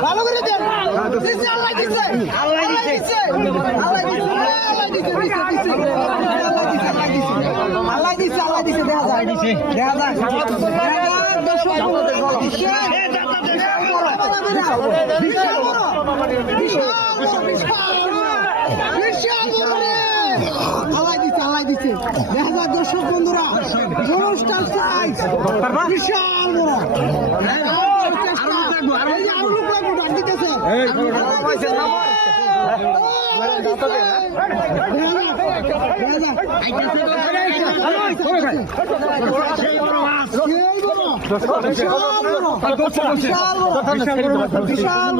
ভালো করে দেন আল্লাহ দিচ্ছে আল্লাহ দিচ্ছে আল্লাহ দিচ্ছে আল্লাহ দিচ্ছে আল্লাহ দিচ্ছে দেখা যায় দেখা যায় আল্লাহ দিচ্ছে আল্লাহ দিচ্ছে দেখা যায় দর্শক বন্ধুরা জোরস্টার সাইজ বিশাল বড় বিশাল